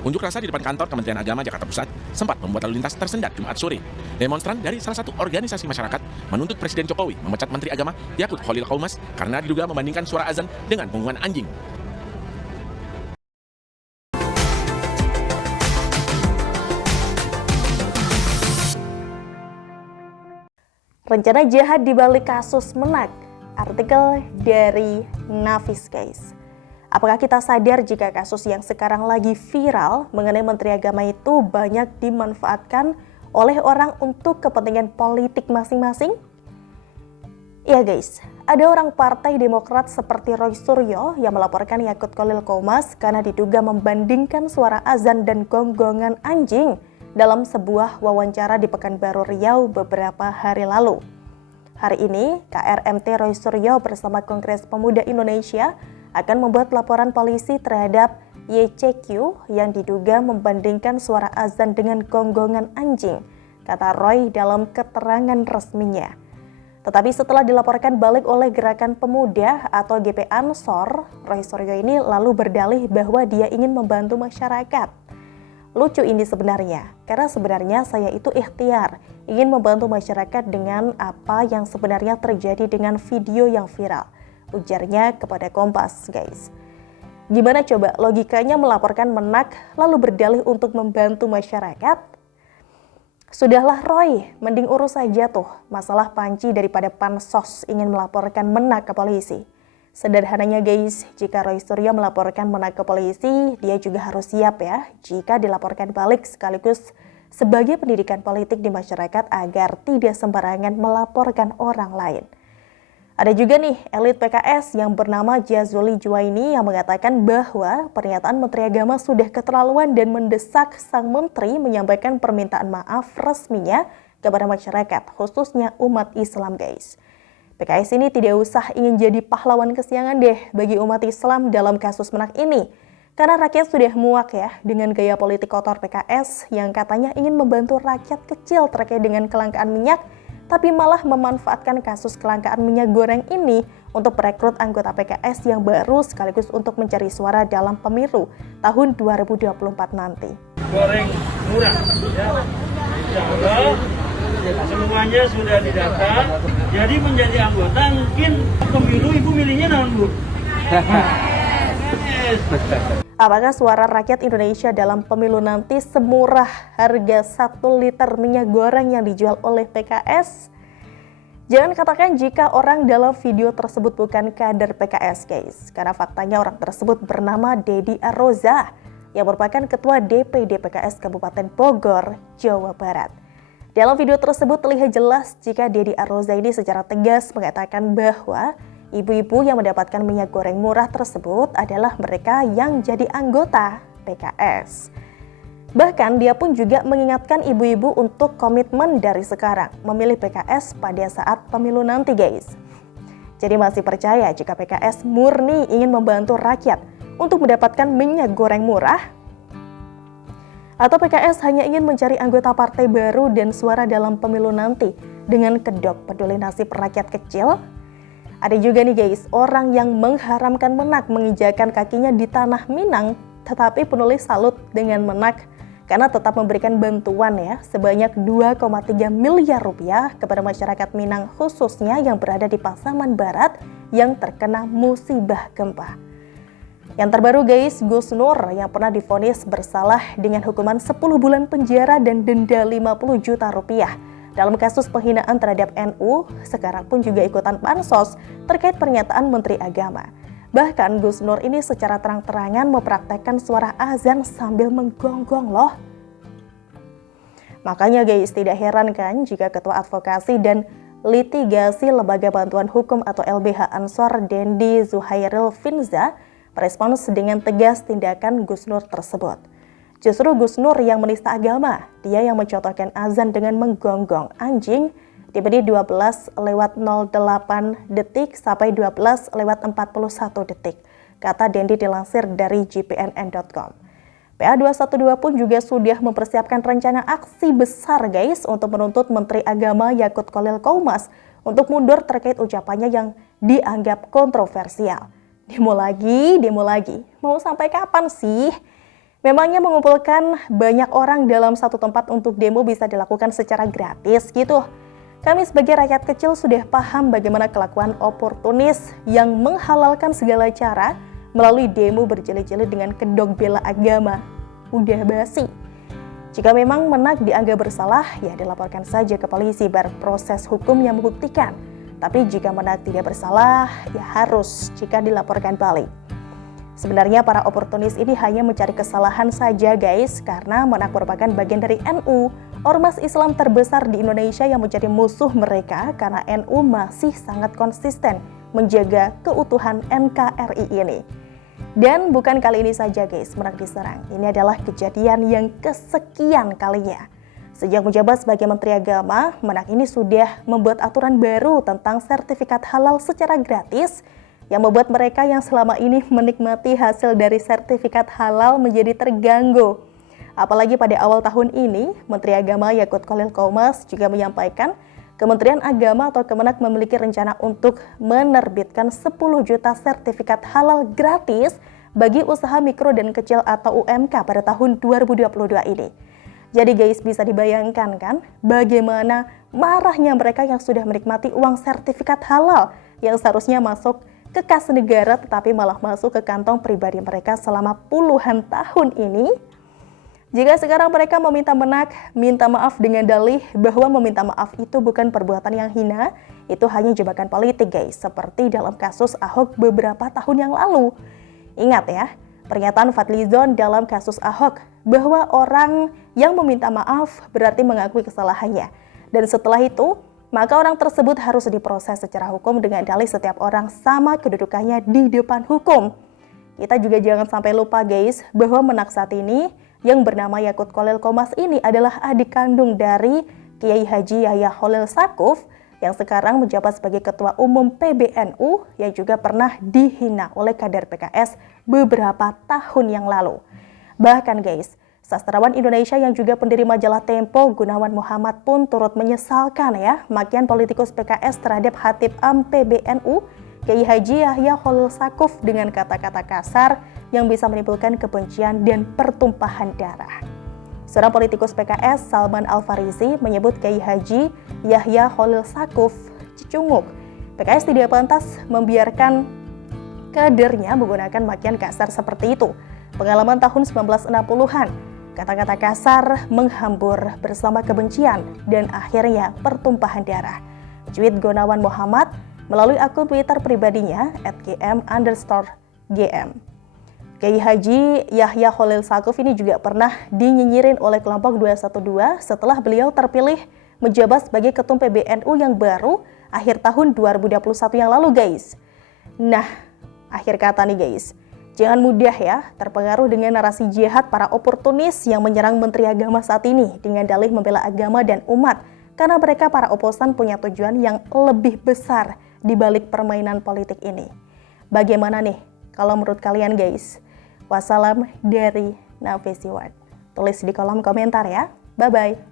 Unjuk rasa di depan kantor Kementerian Agama Jakarta Pusat sempat membuat lalu lintas tersendat Jumat sore. Demonstran dari salah satu organisasi masyarakat menuntut Presiden Jokowi memecat Menteri Agama Yakut Khalil Qaumas karena diduga membandingkan suara azan dengan pengumuman anjing. Rencana jahat di balik kasus Menak. Artikel dari Nafis, guys. Apakah kita sadar jika kasus yang sekarang lagi viral mengenai Menteri Agama itu banyak dimanfaatkan oleh orang untuk kepentingan politik masing-masing? Ya guys, ada orang Partai Demokrat seperti Roy Suryo yang melaporkan Yakut Khalil Qaumas karena diduga membandingkan suara azan dan gonggongan anjing dalam sebuah wawancara di Pekanbaru Riau beberapa hari lalu. Hari ini, KRMT Roy Suryo bersama Kongres Pemuda Indonesia akan membuat laporan polisi terhadap YCQ yang diduga membandingkan suara azan dengan gonggongan anjing, kata Roy dalam keterangan resminya. Tetapi setelah dilaporkan balik oleh Gerakan Pemuda atau GP Ansor, Roy Suryo ini lalu berdalih bahwa dia ingin membantu masyarakat. Lucu ini sebenarnya, karena sebenarnya saya itu ikhtiar, ingin membantu masyarakat dengan apa yang sebenarnya terjadi dengan video yang viral. Ujarnya kepada Kompas, guys. Gimana coba logikanya melaporkan Menak lalu berdalih untuk membantu masyarakat? Sudahlah Roy, mending urus saja tuh masalah panci daripada pansos ingin melaporkan Menak ke polisi. Sederhananya guys, jika Roy Suryo melaporkan Menak ke polisi, dia juga harus siap ya jika dilaporkan balik sekaligus sebagai pendidikan politik di masyarakat agar tidak sembarangan melaporkan orang lain. Ada juga nih elit PKS yang bernama Jazuli Juwaini yang mengatakan bahwa pernyataan Menteri Agama sudah keterlaluan dan mendesak sang menteri menyampaikan permintaan maaf resminya kepada masyarakat, khususnya umat Islam guys. PKS ini tidak usah ingin jadi pahlawan kesiangan deh bagi umat Islam dalam kasus Menak ini. Karena rakyat sudah muak ya dengan gaya politik kotor PKS yang katanya ingin membantu rakyat kecil terkait dengan kelangkaan minyak, tapi malah memanfaatkan kasus kelangkaan minyak goreng ini untuk merekrut anggota PKS yang baru sekaligus untuk mencari suara dalam pemilu tahun 2024 nanti. Goreng murah, ya. Insya Allah semuanya sudah didata, jadi menjadi anggota mungkin pemilu ibu milihnya naon bu? Apakah suara rakyat Indonesia dalam pemilu nanti semurah harga 1 liter minyak goreng yang dijual oleh PKS? Jangan katakan jika orang dalam video tersebut bukan kader PKS guys, karena faktanya orang tersebut bernama Deddy Arroza yang merupakan Ketua DPD PKS Kabupaten Bogor, Jawa Barat. Dalam video tersebut terlihat jelas jika Deddy Arroza ini secara tegas mengatakan bahwa ibu-ibu yang mendapatkan minyak goreng murah tersebut adalah mereka yang jadi anggota PKS. Bahkan dia pun juga mengingatkan ibu-ibu untuk komitmen dari sekarang memilih PKS pada saat pemilu nanti guys. Jadi masih percaya jika PKS murni ingin membantu rakyat untuk mendapatkan minyak goreng murah? Atau PKS hanya ingin mencari anggota partai baru dan suara dalam pemilu nanti dengan kedok peduli nasib rakyat kecil? Ada juga nih guys, orang yang mengharamkan Menak menginjakan kakinya di tanah Minang, tetapi penulis salut dengan Menak karena tetap memberikan bantuan ya sebanyak 2,3 miliar rupiah kepada masyarakat Minang khususnya yang berada di Pasaman Barat yang terkena musibah gempa. Yang terbaru guys, Gus Nur yang pernah divonis bersalah dengan hukuman 10 bulan penjara dan denda 50 juta rupiah. Dalam kasus penghinaan terhadap NU, sekarang pun juga ikutan pansos terkait pernyataan Menteri Agama. Bahkan Gus Nur ini secara terang-terangan mempraktekkan suara azan sambil menggonggong loh. Makanya guys, tidak heran kan jika Ketua Advokasi dan Litigasi Lembaga Bantuan Hukum atau LBH Ansor Dendi Zuhairil Finza merespons dengan tegas tindakan Gus Nur tersebut. Justru Gus Nur yang menista agama, dia yang mencontohkan azan dengan menggonggong anjing di menit 12:08 detik sampai 12:41 detik, kata Dendi dilansir dari gpnn.com. PA212 pun juga sudah mempersiapkan rencana aksi besar guys untuk menuntut Menteri Agama Yakut Khalil Qaumas untuk mundur terkait ucapannya yang dianggap kontroversial. Demo lagi, mau sampai kapan sih? Memangnya mengumpulkan banyak orang dalam satu tempat untuk demo bisa dilakukan secara gratis gitu? Kami sebagai rakyat kecil sudah paham bagaimana kelakuan oportunis yang menghalalkan segala cara melalui demo berjilid-jilid dengan kedok bela agama. Udah basi. Jika memang Menak dianggap bersalah, ya dilaporkan saja ke polisi berproses hukum yang membuktikan. Tapi jika Menak tidak bersalah, ya harus jika dilaporkan balik. Sebenarnya para oportunis ini hanya mencari kesalahan saja guys, karena Menak merupakan bagian dari NU, ormas Islam terbesar di Indonesia yang menjadi musuh mereka karena NU masih sangat konsisten menjaga keutuhan NKRI ini. Dan bukan kali ini saja guys Menak diserang, ini adalah kejadian yang kesekian kalinya. Sejak menjabat sebagai Menteri Agama, Menak ini sudah membuat aturan baru tentang sertifikat halal secara gratis yang membuat mereka yang selama ini menikmati hasil dari sertifikat halal menjadi terganggu. Apalagi pada awal tahun ini, Menteri Agama Yakut Khalil Qomas juga menyampaikan Kementerian Agama atau Kemenak memiliki rencana untuk menerbitkan 10 juta sertifikat halal gratis bagi usaha mikro dan kecil atau UMK pada tahun 2022 ini. Jadi guys, bisa dibayangkan kan bagaimana marahnya mereka yang sudah menikmati uang sertifikat halal yang seharusnya masuk ke kas negara tetapi malah masuk ke kantong pribadi mereka selama puluhan tahun ini. Jika sekarang mereka meminta Menak minta maaf dengan dalih bahwa meminta maaf itu bukan perbuatan yang hina, itu hanya jebakan politik guys, seperti dalam kasus Ahok beberapa tahun yang lalu. Ingat ya, pernyataan Fadlizon dalam kasus Ahok bahwa orang yang meminta maaf berarti mengakui kesalahannya. Dan setelah itu, maka orang tersebut harus diproses secara hukum dengan dalih setiap orang sama kedudukannya di depan hukum. Kita juga jangan sampai lupa guys, bahwa Menak saat ini yang bernama Yakut Khalil Qomas ini adalah adik kandung dari Kiai Haji Yahya Khalil Stakuf yang sekarang menjabat sebagai Ketua Umum PBNU yang juga pernah dihina oleh kader PKS beberapa tahun yang lalu. Bahkan guys, sastrawan Indonesia yang juga pendiri majalah Tempo, Gunawan Muhammad pun turut menyesalkan ya makian politikus PKS terhadap Khatib Am PBNU, Kiai Haji Yahya Khalil Stakuf dengan kata-kata kasar yang bisa menimbulkan kebencian dan pertumpahan darah. Seorang politikus PKS, Salman Al-Farisi, menyebut Kiai Haji Yahya Khalil Stakuf cicunguk. PKS tidak pantas membiarkan kadernya menggunakan makian kasar seperti itu. Pengalaman tahun 1960-an, kata-kata kasar menghambur bersama kebencian dan akhirnya pertumpahan darah. Tweet Gunawan Muhammad melalui akun Twitter pribadinya @gm_gm. Kiai Haji Yahya Khalil Stakuf ini juga pernah dinyinyirin oleh kelompok 212 setelah beliau terpilih menjabat sebagai Ketum PBNU yang baru akhir tahun 2021 yang lalu guys. Nah, akhir kata nih guys, jangan mudah ya terpengaruh dengan narasi jihad para oportunis yang menyerang Menteri Agama saat ini dengan dalih membela agama dan umat karena mereka para oposan punya tujuan yang lebih besar di balik permainan politik ini. Bagaimana nih kalau menurut kalian guys? Wassalam dari Nafisi Ward. Tulis di kolom komentar ya. Bye-bye.